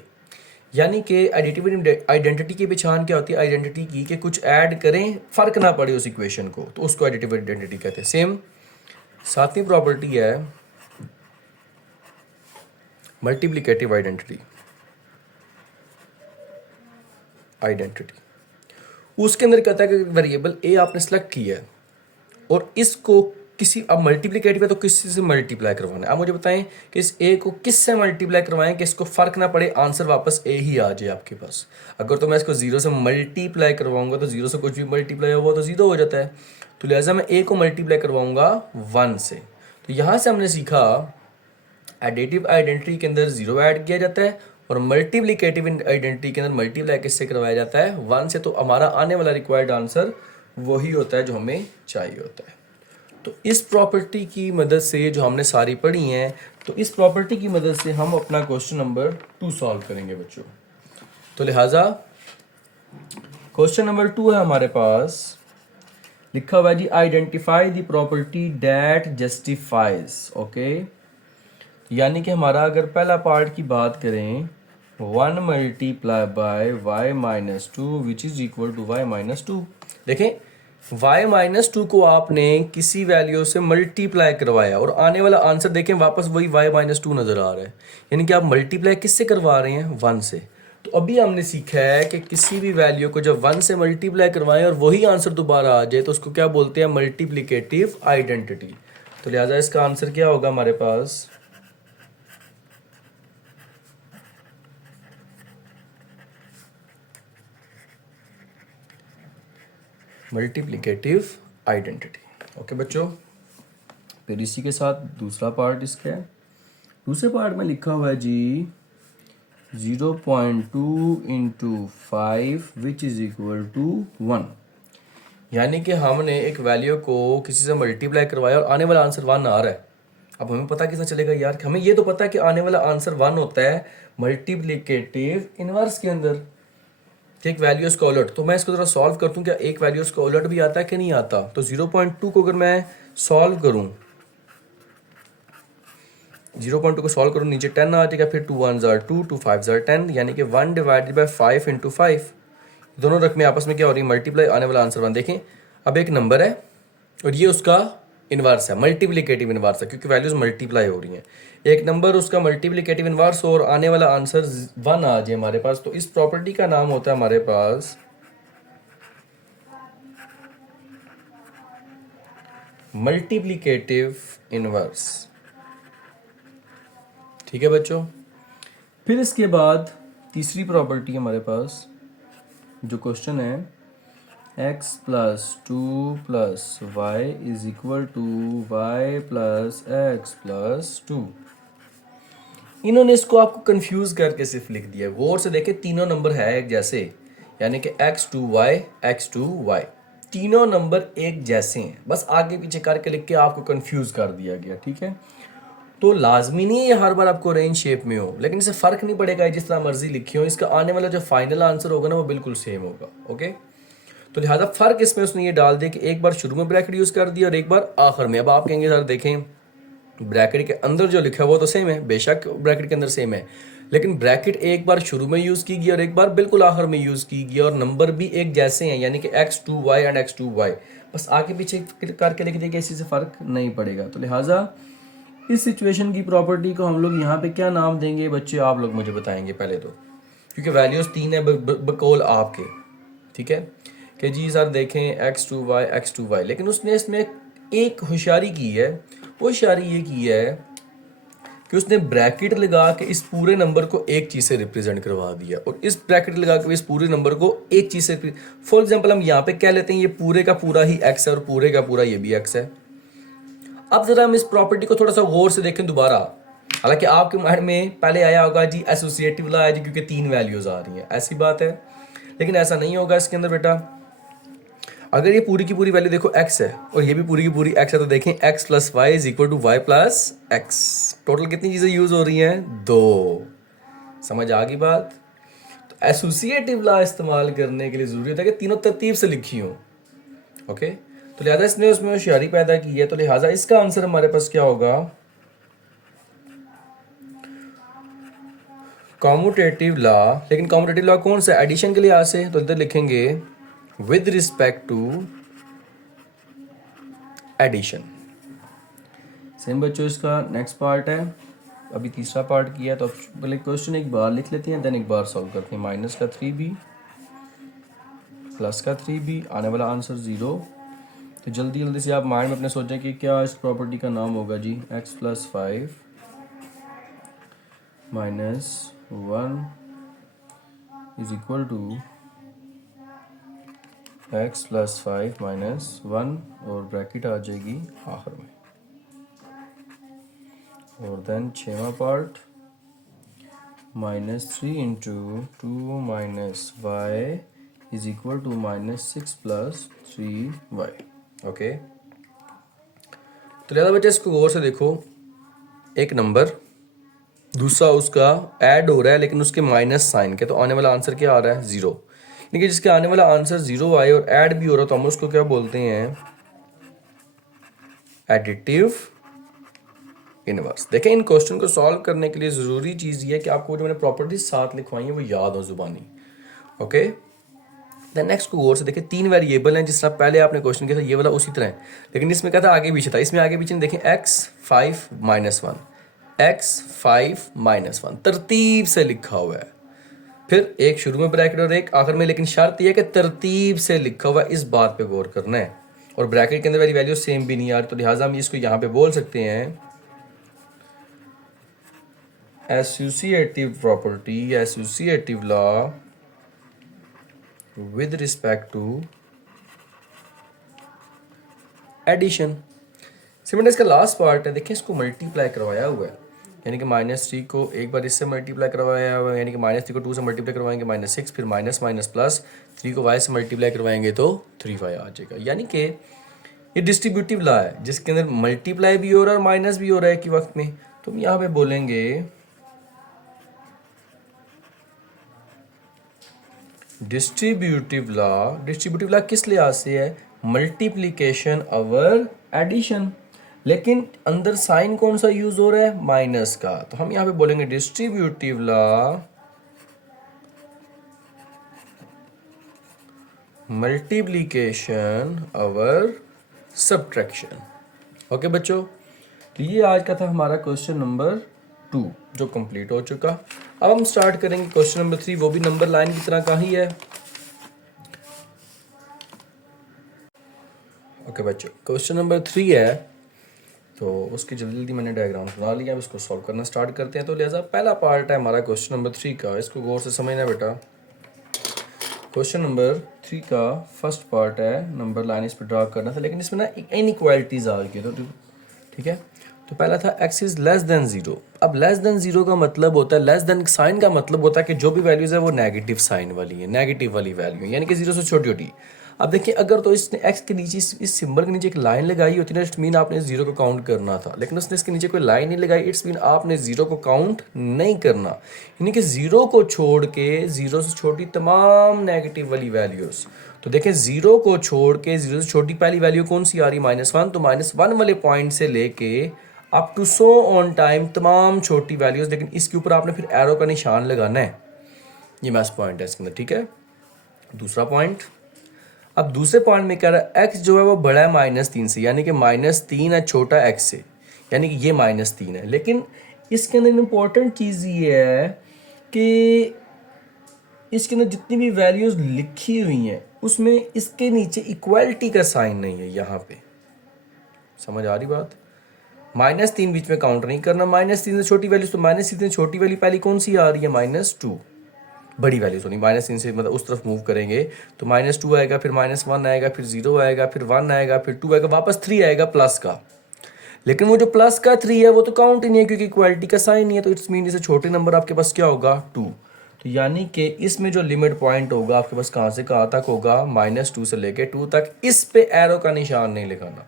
यानी कि एडिटिव आइडेंटिटी की पहचान क्या होती है, आइडेंटिटी की कि कुछ ऐड करें फर्क ना पड़े उस इक्वेशन को, तो उसको एडिटिव आइडेंटिटी कहते हैं। सेम सातवीं प्रॉपर्टी है मल्टीप्लिकेटिव आइडेंटिटी। उसके अंदर कहता है कि वेरिएबल ए आपने सेलेक्ट किया है और इसको किसी, अब मल्टीप्लिकेटिव है तो किसी से मल्टीप्लाई करवाना है। अब मुझे बताएं कि इस ए को किस से मल्टीप्लाई करवाएं कि इसको फ़र्क ना पड़े, आंसर वापस ए ही आ जाए आपके पास। अगर तो मैं इसको ज़ीरो से मल्टीप्लाई करवाऊंगा तो ज़ीरो से कुछ भी मल्टीप्लाई हुआ तो ज़ीरो हो जाता है, तो लिहाजा मैं ए को मल्टीप्लाई करवाऊंगा 1 से। तो यहाँ से हमने सीखा एडिटिव आइडेंटिटी के अंदर ज़ीरो ऐड किया जाता है और मल्टीप्लिकेटिव आइडेंटिटी के अंदर मल्टीप्लाई किससे करवाया जाता है, 1 से। तो हमारा आने वाला रिक्वायर्ड आंसर वही होता है जो हमें चाहिए होता है। तो इस प्रॉपर्टी की मदद से जो हमने सारी पढ़ी हैं, तो इस प्रॉपर्टी की मदद से हम अपना क्वेश्चन नंबर 2 सॉल्व करेंगे बच्चों। तो लिहाजा क्वेश्चन नंबर 2 है हमारे पास, लिखा हुआ है जी identify the property that justifies. Okay, यानी कि हमारा अगर पहला पार्ट की बात करें, 1 multiply by y minus 2 which is equal to y minus 2। देखें, y माइनस 2 को आपने किसी वैल्यू से मल्टीप्लाई करवाया और आने वाला आंसर देखें वापस वही y माइनस 2 नज़र आ रहा है, यानी कि आप मल्टीप्लाई किससे करवा रहे हैं, 1 से। तो अभी हमने सीखा है कि किसी भी वैल्यू को जब 1 से मल्टीप्लाई करवाएं और वही आंसर दोबारा आ जाए तो उसको क्या बोलते हैं, मल्टीप्लिकेटिव आइडेंटिटी। तो लिहाजा इसका आंसर क्या होगा हमारे पास, मल्टीप्लिकेटिव आइडेंटिटी। ओके बच्चों, फिर इसी के साथ दूसरा पार्ट इसका है। दूसरे पार्ट में लिखा हुआ है जी 0.2 into 5 which is equal to 1। यानी कि हमने एक वैल्यू को किसी से मल्टीप्लाई करवाया और आने वाला आंसर 1 आ रहा है। अब हमें पता कैसे चलेगा यार, हमें ये तो पता है कि आने वाला आंसर 1 होता है मल्टीप्लिकेटिव इनवर्स के अंदर, एक वैल्यू इसका उलट। तो मैं इसको जरा सॉल्व करता हूँ, क्या एक वैल्यू इसका उलट भी आता है कि नहीं आता। तो 0.2 को अगर मैं सॉल्व करूँ, 0.2 को सॉल्व करूँ, नीचे 10 आ जाएगा, फिर 2 1 ज़ार 2, 2 5 ज़ार 10, यानी कि 1 डिवाइडेड बाई 5 इंटू 5। दोनों रकमें आपस में क्या हो रही है, मल्टीप्लाई, आने वाला आंसर 1। देखें, अब एक नंबर है और ये उसका इनवर्स है, मल्टीप्लिकेटिव इनवर्स है, क्योंकि वैल्यूज मल्टीप्लाई हो रही हैं। एक नंबर उसका मल्टीप्लिकेटिव इनवर्स और आने वाला आंसर 1 आ जाए हमारे पास, तो इस प्रॉपर्टी का नाम होता है हमारे पास मल्टीप्लिकेटिव इनवर्स। ठीक है बच्चों, फिर इसके बाद तीसरी प्रॉपर्टी हमारे पास जो क्वेश्चन है, x plus 2 plus y is equal to y plus x plus 2। इन्होंने इसको आपको कंफ्यूज करके सिर्फ लिख दिया। गौर से देखें, तीनों नंबर है एक जैसे, यानी कि x2y x2y, तीनों नंबर एक जैसे हैं, बस आगे पीछे करके लिख के आपको कंफ्यूज कर दिया गया। ठीक है, तो लाजमी नहीं है ये हर बार आपको रेंज शेप में हो, लेकिन इससे फ़र्क नहीं पड़ेगा, जिस तरह मर्जी लिखी हो, इसका आने वाला जो फाइनल आंसर होगा ना वो बिल्कुल सेम होगा। ओके, तो लिहाजा फ़र्क इसमें उसने ये डाल दिया कि एक बार शुरू में ब्रैकेट यूज़ कर दिया और एक बार आखिर में। अब आप कहेंगे सर देखें, ब्रैकेट के अंदर जो लिखा है वो तो सेम है, बेशक ब्रैकेट के अंदर सेम है, लेकिन ब्रैकेट एक बार शुरू में यूज़ की गई और एक बार बिल्कुल आखिर में यूज़ की गई, और नंबर भी एक जैसे हैं, यानी कि x2y एंड x2y, बस आगे पीछे करके लिख दिया कि इसी से फ़र्क नहीं पड़ेगा। तो लिहाजा इस सिचुएशन की प्रॉपर्टी को हम लोग यहाँ पे क्या नाम देंगे बच्चे, आप लोग मुझे बताएंगे पहले तो, क्योंकि वैल्यूज़ 3 है बकौल आपके। ठीक है कि जी सर देखें x2y, लेकिन उसने इसमें एक होशियारी की है। वो होशियारी ये की है कि उसने ब्रैकेट लगा के इस पूरे नंबर को एक चीज़ से रिप्रेजेंट करवा दिया, और इस ब्रैकेट लगा के इस पूरे नंबर को एक चीज़ से, फॉर एग्जांपल हम यहाँ पे कह लेते हैं ये पूरे का पूरा ही x है और पूरे का पूरा ये भी x है। अब जरा हम इस प्रॉपर्टी को थोड़ा सा गौर से देखें दोबारा। हालांकि आपके माइंड में पहले आया होगा जी एसोसिएटिव लॉ है जी, क्योंकि 3 वैल्यूज आ रही हैं, ऐसी बात है, लेकिन ऐसा नहीं होगा इसके अंदर बेटा। अगर ये पूरी की पूरी वैल्यू देखो x है और ये भी पूरी की पूरी x है, तो देखें x plus y is equal to y plus x, total कितनी चीज़ें यूज हो रही हैं, 2। समझ आ गई बात। तो एसोसिएटिव लॉ इस्तेमाल करने के लिए जरूरी होता है कि तीनों तरतीब से लिखी हो। ओके, तो लिहाजा इसने उसमें होशियारी पैदा की है, तो लिहाजा इसका आंसर हमारे पास क्या होगा, कॉम्यूटेटिव लॉ। लेकिन कॉम्यूटेटिव लॉ कौन सा, एडिशन के लिहाज से, तो इधर लिखेंगे with respect to addition. Same बच्चों, इसका नेक्स्ट पार्ट है, अभी तीसरा पार्ट किया है, तो पहले क्वेश्चन एक बार लिख लेते हैं, देन एक बार सॉल्व करते हैं। माइनस का 3b प्लस का 3b, आने वाला आंसर 0। तो जल्दी जल्दी से आप माइंड में अपने सोचें कि क्या इस प्रॉपर्टी का नाम होगा जी। x+5 minus 1 is equal to x+5 minus 1 और ब्रैकेट आ जाएगी आखिर में, और देन छठवां part -3 into 2 minus y is equal to -6 + 3y। Okay, तो ज़्यादा बच्चे इसको गौर से देखो। एक नंबर, दूसरा उसका ऐड हो रहा है लेकिन उसके माइनस साइन के, तो आने वाला आंसर क्या आ रहा है 0। यानी कि जिसके आने वाला आंसर 0 आए और ऐड भी हो रहा, तो हम उसको क्या बोलते हैं, एडिटिव इनवर्स। देखें, इन क्वेश्चन को सॉल्व करने के लिए ज़रूरी चीज़ ये है कि आपको जो मैंने प्रॉपर्टीज साथ लिखवाई है वो याद हो जुबानी। ओके, देन नेक्स्ट को गौर से देखें। 3 वेरिएबल हैं, जिस तरह पहले आपने क्वेश्चन किया था ये वाला उसी तरह है, लेकिन इसमें क्या था, आगे पीछे था। इसमें आगे पीछे देखें, x5 - 1 x5 - 1 तरतीब से लिखा हुआ है, फिर एक शुरू में ब्रैकेट और एक आखिर में, लेकिन शर्त यह है कि तरतीब से लिखा हुआ है, इस बात पे गौर करना है। और ब्रैकेट के अंदर वाली वैल्यू सेम भी नहीं आ रही, तो लिहाजा हम इसको यहाँ पे बोल सकते हैं associative property, associative law with respect to addition. Similar इसका लास्ट पार्ट है, देखिए इसको मल्टीप्लाई करवाया हुआ है, यानी कि -3 को एक बार इससे मल्टीप्लाई करवाया हुआ है, यानी कि -3 को 2 से मल्टीप्लाई करवाएंगे -6, फिर माइनस माइनस प्लस 3 को y से मल्टीप्लाई करवाएंगे तो 3y आ जाएगा। यानी कि ये डिस्ट्रीब्यूटिव लॉ है जिसके अंदर मल्टीप्लाई भी हो रहा है और माइनस भी हो रहा है एक ही वक्त में। तो हम यहाँ पे बोलेंगे डिस्ट्रीब्यूटिव लॉ किस लिहाज से है, मल्टीप्लीकेशन ओवर एडिशन, लेकिन अंदर साइन कौन सा यूज हो रहा है, माइनस का। तो हम यहां पे बोलेंगे distributive law multiplication over subtraction. Okay बच्चों, तो ये आज का था हमारा क्वेश्चन नंबर 2 जो कंप्लीट हो चुका। अब हम स्टार्ट करेंगे क्वेश्चन नंबर 3, वो भी नंबर लाइन की तरह का ही है। ओके बच्चों, क्वेश्चन नंबर 3 है, तो उसकी जल्दी जल्दी मैंने डायग्राम बना लिया। अब इसको सॉल्व करना स्टार्ट करते हैं। तो लिहाजा पहला पार्ट है हमारा क्वेश्चन नंबर 3 का, इसको गौर से समझना बेटा। क्वेश्चन नंबर 3 का फर्स्ट पार्ट है, नंबर लाइन इस पर ड्रा करना था, लेकिन इसमें ना इनइक्वालिटीज आ गई, तो ठीक है। तो पहला था x इज लेस देन 0। अब लेस देन 0 का मतलब होता है, लेस देन साइन का मतलब होता है कि जो भी वैल्यूज है वो नेगेटिव साइन वाली है, नेगेटिव वाली वैल्यू, यानी कि 0 से छोटी छोटी। अब देखिए, अगर तो इसने x के नीचे इस सिंबल के नीचे एक लाइन लगाई होती ना, इट्स मीन आपने 0 को काउंट करना था, लेकिन उसने इसके नीचे कोई लाइन नहीं लगाई, इट्स मीन आपने 0 को काउंट नहीं करना। यानी कि 0 को छोड़ के 0 से छोटी तमाम नेगेटिव वाली वैल्यूज। तो देखें, 0 को छोड़ के 0 से छोटी पहली वैल्यू कौन सी आ रही, -1। तो -1 वाले पॉइंट से लेके up to so on time तमाम छोटी वैल्यूज, लेकिन इसके ऊपर आपने फिर एरो का निशान लगाना है। ये मैथ पॉइंट है इसके अंदर, ठीक है। दूसरा पॉइंट, अब दूसरे पॉइंट में कह रहा है x जो है वो बड़ा है -3 से, यानी कि -3 है छोटा x से, यानी कि ये -3 है। लेकिन इसके अंदर इंपॉर्टेंट चीज़ ये है कि इसके अंदर जितनी भी वैल्यूज लिखी हुई हैं उसमें इसके नीचे इक्वालिटी का साइन नहीं है। यहाँ पे समझ आ रही बात, -3 बीच में काउंट नहीं करना, -3 से छोटी वैल्यूज, तो -3 से छोटी वैल्यू पहली कौन सी आ रही है, -2। बड़ी वैल्यू सॉरी, -3 से मतलब उस तरफ मूव करेंगे तो -2 आएगा, फिर -1 आएगा, फिर 0 आएगा, फिर 1 आएगा, फिर 2 आएगा, वापस 3 आएगा प्लस का। लेकिन वो जो प्लस का 3 है वो तो काउंट ही नहीं है क्योंकि इक्वालिटी का साइन नहीं है, तो इट्स मीन इसे छोटे नंबर आपके पास क्या होगा, 2। तो यानी कि इसमें जो लिमिट पॉइंट होगा आपके पास कहाँ से कहाँ तक होगा, -2 से लेके 2 तक। इस पे एरो का निशान नहीं लगाना।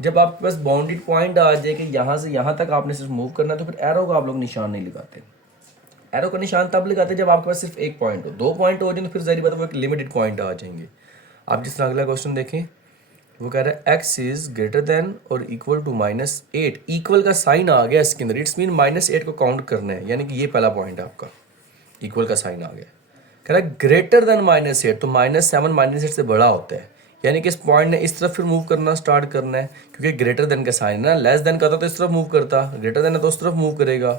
जब आपके पास बाउंडेड पॉइंट आ जाए कि यहाँ से यहाँ तक आपने सिर्फ मूव करना है, तो फिर एरो का आप लोग निशान नहीं लगाते। एरो का निशान तब लगाते हैं जब आपके पास सिर्फ एक पॉइंट हो, 2 पॉइंट हो जाए तो फिर जाहिर बात है वो एक लिमिटेड पॉइंट आ जाएंगे। आप जिस तरह अगला क्वेश्चन देखें, वो कह रहा है x इज ग्रेटर देन और इक्वल टू -8। इक्वल का साइन आ गया इसके अंदर, इट्स मीन -8 को काउंट करना है, यानी कि ये पहला पॉइंट है आपका, इक्वल का साइन आ गया। कह रहा है ग्रेटर देन -8, तो -7 -8 से बड़ा होता है, यानी कि इस पॉइंट ने इस तरफ फिर मूव करना स्टार्ट करना है, क्योंकि ग्रेटर देन का साइन है ना, लेस देन का था तो इस तरफ मूव करता, ग्रेटर देन है तो उस तरफ मूव करेगा,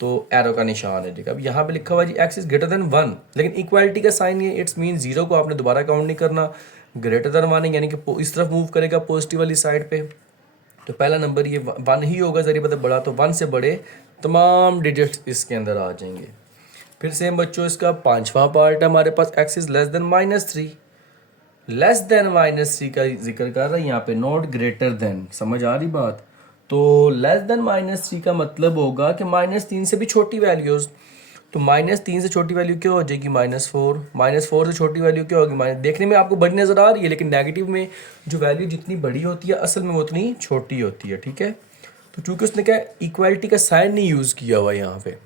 तो एरो का निशान है। ठीक है, अब यहाँ पे लिखा हुआ जी x इज ग्रेटर देन 1, लेकिन इक्वालिटी का साइन ये, इट्स मीन 0 को आपने दोबारा काउंट नहीं करना, ग्रेटर देन 1 है, यानी कि इस तरफ मूव करेगा पॉजिटिव वाली साइड पे, तो पहला नंबर ये 1 ही होगा, जरिए पता बड़ा, तो 1 से बड़े तमाम डिजिट्स इसके अंदर आ जाएंगे। फिर सेम बच्चों इसका पांचवा पार्ट है हमारे पास, x is less than -3। Less than -3 का जिक्र कर रहा है यहाँ पे, नॉट ग्रेटर देन। समझ आ रही बात? तो लेस देन -3 का मतलब होगा कि -3 से भी छोटी वैल्यूज। तो -3 से छोटी वैल्यू क्या हो जाएगी? -4। -4 से छोटी वैल्यू क्या होगी? देखने में आपको बड़ी नजर आ रही है, लेकिन नेगेटिव में जो वैल्यू जितनी बड़ी होती है असल में वो उतनी छोटी होती है। ठीक है, तो चूंकि उसने क्या इक्वालिटी का साइन नहीं यूज़ किया हुआ यहाँ पे,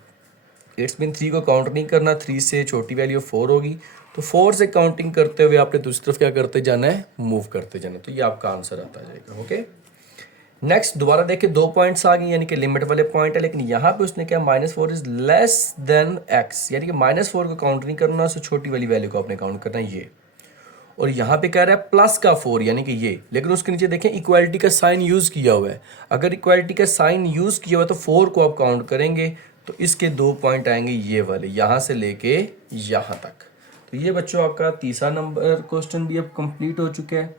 इट्स मीन 3 को काउंट नहीं करना, 3 से छोटी वैल्यू 4 होगी, तो 4 से काउंटिंग करते हुए आपने दूसरी तरफ क्या करते जाना है? मूव करते जाना है। तो ये आपका आंसर आता जाएगा। ओके, नेक्स्ट दोबारा देखिए, 2 पॉइंट्स आ गए, यानी कि लिमिट वाले पॉइंट है, लेकिन यहाँ पे उसने क्या -4 इज लेस देन x, यानी कि -4 को काउंट नहीं करना, उससे छोटी वाली वैल्यू को आपने काउंट करना है ये। और यहाँ पे कह रहा है प्लस का 4, यानी कि ये, लेकिन उसके नीचे देखें इक्वालिटी का साइन यूज़ किया हुआ है। अगर इक्वालिटी का साइन यूज़ किया हुआ है तो 4 को आप काउंट करेंगे, तो इसके 2 पॉइंट आएंगे ये वाले, यहाँ से लेके यहाँ तक। तो ये बच्चों आपका तीसरा नंबर क्वेश्चन भी अब कंप्लीट हो चुका है।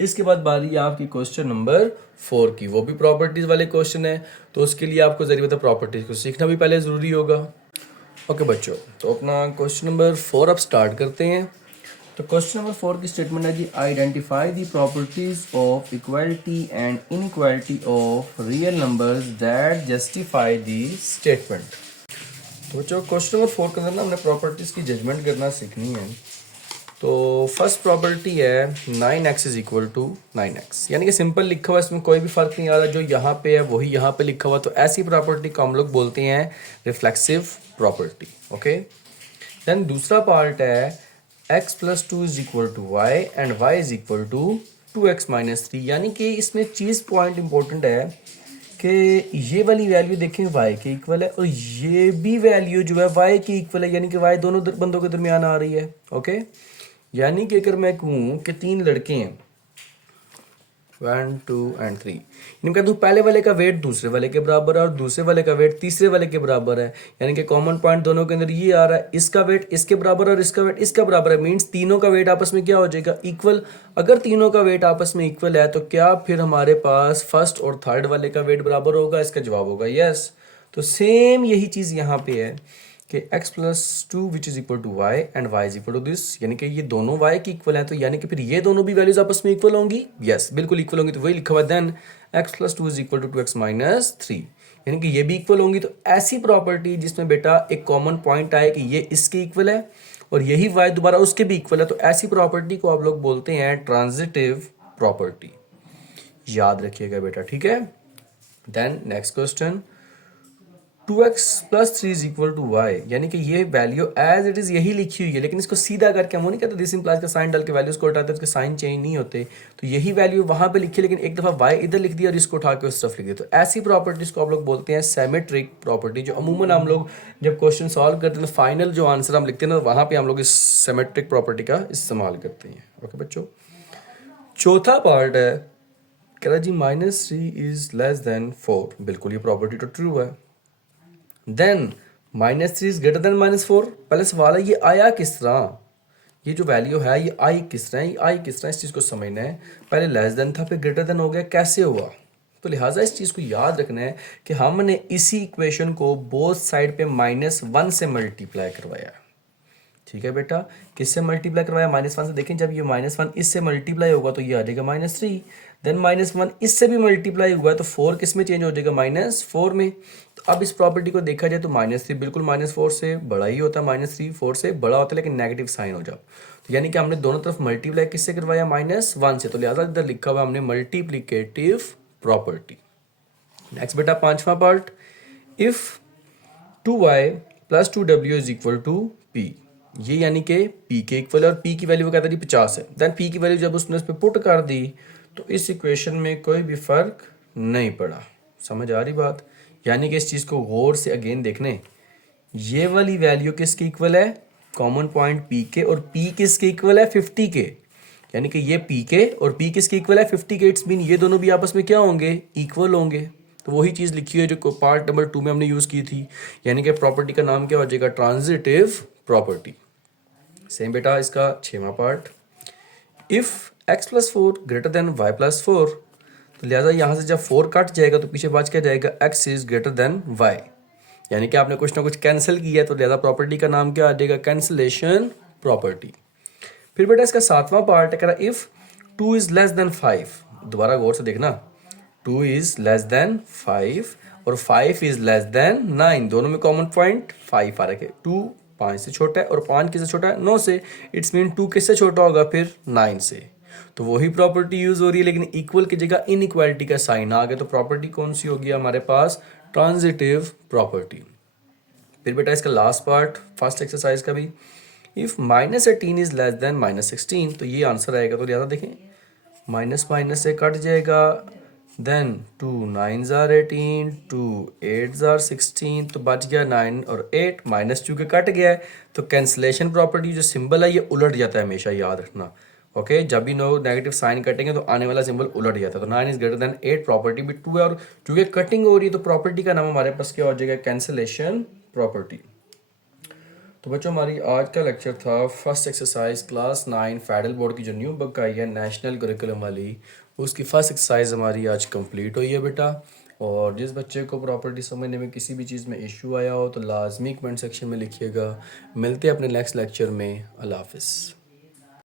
इसके बाद बारी है आपकी क्वेश्चन नंबर 4 की, वो भी प्रॉपर्टीज़ वाले क्वेश्चन है, तो उसके लिए आपको जरिए बता प्रॉपर्टीज़ को सीखना भी पहले ज़रूरी होगा। ओके बच्चों, तो अपना क्वेश्चन नंबर 4 अब स्टार्ट करते हैं। तो क्वेश्चन नंबर 4 की स्टेटमेंट है जी, identify the properties of equality and inequality of real numbers that justify the statement. तो बच्चों क्वेश्चन नंबर 4 के अंदर ना हमने प्रॉपर्टीज़ की जजमेंट करना सीखनी है। तो फर्स्ट प्रॉपर्टी है 9x is equal to 9x, यानी कि सिंपल लिखा हुआ, इसमें कोई भी फर्क नहीं आ रहा, जो यहाँ पे है वही यहाँ पे लिखा हुआ, तो ऐसी प्रॉपर्टी को हम लोग बोलते हैं रिफ्लेक्सिव प्रॉपर्टी। ओके, देन दूसरा पार्ट है x plus 2 is equal to y and y is equal to 2x minus 3, यानी कि इसमें चीज़ पॉइंट इंपॉर्टेंट है कि ये वाली वैल्यू देखें y के इक्वल है, और ये भी वैल्यू जो है y के इक्वल है, यानी कि y दोनों बंदों के दरमियान आ रही है। ओके, यानी कि अगर मैं कहूँ कि 3 लड़के हैं 1 2 एंड 3, इनका तो पहले वाले का वेट दूसरे वाले के बराबर है और दूसरे वाले का वेट तीसरे वाले के बराबर है, यानी कि कॉमन पॉइंट दोनों के अंदर ये आ रहा है, इसका वेट इसके बराबर है और इसका वेट इसका बराबर है, मीन्स तीनों का वेट आपस में क्या हो जाएगा? इक्वल। अगर तीनों का वेट आपस में इक्वल है तो क्या फिर हमारे पास फर्स्ट और थर्ड वाले का वेट बराबर होगा? इसका जवाब होगा यस। तो सेम यही चीज़ यहाँ पे है कि x plus 2 which is equal to y and y is equal to this, यानी कि ये दोनों y की इक्वल है, तो यानी कि फिर ये दोनों भी वैल्यूज आपस में इक्वल होंगी। यस, बिल्कुल इक्वल होंगी, तो वही लिखा हुआ then x plus 2 is equal to 2x minus 3, यानी कि ये भी इक्वल होंगी। तो ऐसी प्रॉपर्टी जिसमें बेटा एक कॉमन पॉइंट आए कि ये इसके इक्वल है और यही y दोबारा उसके भी इक्वल है, तो ऐसी प्रॉपर्टी को आप लोग बोलते हैं ट्रांजिटिव प्रॉपर्टी। याद रखिएगा बेटा, ठीक है। Then next question, 2x plus 3 is equal to y, यानी कि ये वैल्यू एज इट इज यही लिखी हुई है, लेकिन इसको सीधा करके हम वो नहीं कहते दिस इंप्लाइज का साइन डाल के वैल्यूज को हटाते हैं, उसके साइन चेंज नहीं होते, तो यही वैल्यू वहां पे लिखी है, लेकिन एक दफा y इधर लिख दिया और इसको उठा के उस तरफ लिख दिया। तो ऐसी प्रॉपर्टीज को आप लोग बोलते हैं सिमेट्रिक प्रॉपर्टी, जो अमूमन हम लोग जब क्वेश्चन सॉल्व करते हैं तो फाइनल जो आंसर हम लिखते हैं ना, वहां पर हम लोग इस सिमेट्रिक प्रॉपर्टी का इस्तेमाल करते हैं। ओके बच्चों, चौथा पार्ट है कह रहा जी -3 इज लेस देन 4, बिल्कुल ये प्रॉपर्टी तो ट्रू है। देन -3 इज ग्रेटर देन -4, पहले सवाल है ये आया किस तरह, ये जो वैल्यू है ये आई किस तरह, ये आई किस तरह, इस चीज़ को समझना है। पहले लेस देन था, फिर ग्रेटर देन हो गया, कैसे हुआ? तो लिहाजा इस चीज़ को याद रखना है कि हमने इसी इक्वेशन को बोथ साइड पे -1 से मल्टीप्लाई करवाया। ठीक है बेटा, किससे मल्टीप्लाई करवाया? -1 से। देखें जब ये -1 इससे मल्टीप्लाई होगा तो ये आ जाएगा -3, देन -1 इससे भी मल्टीप्लाई हुआ तो 4 किस में चेंज हो जाएगा? -4 में। तो अब इस प्रॉपर्टी को देखा जाए तो -3 बिल्कुल -4 से बड़ा ही होता है, -3 4 से बड़ा होता है, लेकिन नेगेटिव साइन हो जाओ, तो यानी कि हमने दोनों तरफ मल्टीप्लाई किससे करवाया? -1 से, तो लिहाजा इधर लिखा हुआ हमने मल्टीप्लीकेटिव प्रॉपर्टी। नेक्स्ट बेटा पांचवा part, if 2y plus 2w is equal to p, ये यानी कि p के इक्वल है और p की वैल्यू कहता है 50 है, देन p की वैल्यू जब उसने उस पर पुट कर दी तो इस इक्वेशन में कोई भी फर्क नहीं पड़ा। समझ आ रही बात? यानी कि इस चीज़ को गौर से अगेन देखने, ये वाली वैल्यू किसके इक्वल है? कॉमन पॉइंट p के, और p किसके इक्वल है? 50 के, यानी कि ये p के और p किसके इक्वल है? 50 के। इट्स मीन ये दोनों भी आपस में क्या होंगे? इक्वल होंगे। तो वही चीज़ लिखी है जो पार्ट नंबर 2 में हमने यूज़ की थी, यानी कि प्रॉपर्टी का नाम क्या हो जाएगा? Transitive property. सेम बेटा इसका 6वां part, if x plus 4 greater than y plus 4, तो लिहाजा यहाँ से जब 4 कट जाएगा तो पीछे बच क्या जाएगा, x is greater than y, यानी कि आपने कुछ ना कुछ कैंसिल किया है, तो लिहाजा प्रॉपर्टी का नाम क्या आ जाएगा, कैंसिलेशन प्रॉपर्टी। फिर बेटा इसका सातवां पार्ट है, कह रहा इफ़ 2 इज़ लेस देन 5, दोबारा गौर से देखना, 2 इज़ लेस देन 5 और 5 इज़ लेस देन 9, दोनों में कॉमन पॉइंट 5 आ रहा है। 2 5 से छोटा है और 5 किससे छोटा है, 9 से, इट्स मीन 2 किससे छोटा होगा, फिर 9 से। तो वही प्रॉपर्टी यूज़ हो रही है, लेकिन इक्वल की जगह इनइक्वालिटी का साइन आ गया, तो प्रॉपर्टी कौन सी होगी हमारे पास, ट्रांजिटिव प्रॉपर्टी। फिर बेटा इसका लास्ट पार्ट फर्स्ट एक्सरसाइज का भी, इफ -18 इज लेस देन -16, तो ये आंसर आएगा। तो लिहाजा देखें माइनस माइनस से कट जाएगा, then 2 9s are 18, 2 8s are 16, तो बच गया 9 और 8, माइनस चूँकि कट गया है तो कैंसलेशन प्रॉपर्टी जो सिंबल है ये उलट जाता है, हमेशा याद रखना। ओके, जब भी नो नेगेटिव साइन कटेंगे तो आने वाला सिंबल उलट जाता है। तो 9 इज ग्रेटर देन 8, प्रॉपर्टी भी 2 है, और चूँकि कटिंग हो रही है तो प्रॉपर्टी का नाम हमारे पास क्या हो जाएगा, कैंसलेशन प्रॉपर्टी। तो बच्चों हमारी आज का लेक्चर था first exercise class 9 federal board की जो न्यू बुक आई है नेशनल करिकुलम वाली, उसकी फर्स्ट एक्सरसाइज हमारी आज कंप्लीट हुई है बेटा। और जिस बच्चे को प्रॉपर्टी समझने में किसी भी चीज़ में इशू आया हो तो लाजमी कमेंट सेक्शन में लिखिएगा। मिलते हैं अपने नेक्स्ट लेक्चर में। अल्लाह हाफिज़।